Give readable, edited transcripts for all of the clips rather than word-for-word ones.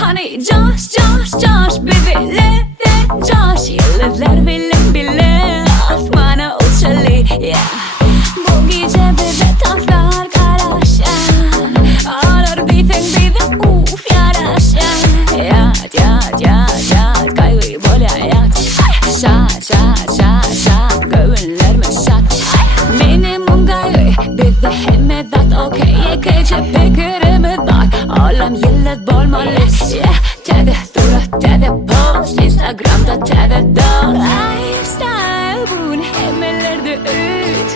Honey Josh baby let that Josh yıldızlar bile asmana uçalı yeah. Bu gece bize taşlar karaş olur bir uf yaraş yat kaygıyı böyle yat şat gönüllerime şat minimum kaygı bize hemedat okey gece fikirimi bak oğlum yıldız bolmalı yeah. Tede surat tede post Instagram'da tede dol Lifestyle bunun hemelerde üt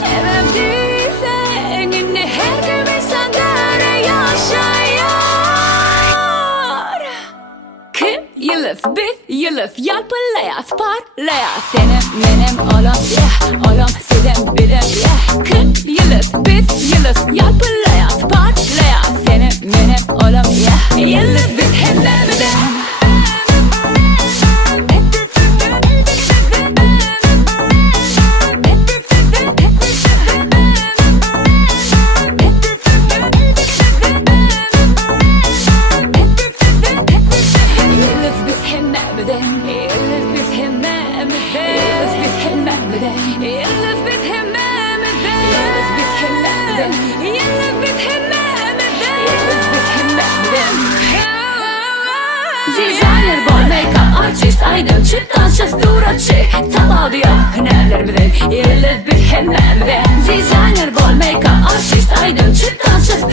Sebep değilsen yine her gün insan göre yaşıyor Kim yıldız biz yıldız yalpalaya parlaya Senin benim oğlum yeah oğlum sizin benim yeah Kim yıldız biz yıldız yalpalaya parlaya Senin benim oğlum yeah yıldız biz hemlemeden Designer, boy, make-up artist, idol, çıktaşa suratçı Tabağı diyor hünerlerimizin yıldız biz hemlemde Designer, boy, make-up artist, idol, çıktaşa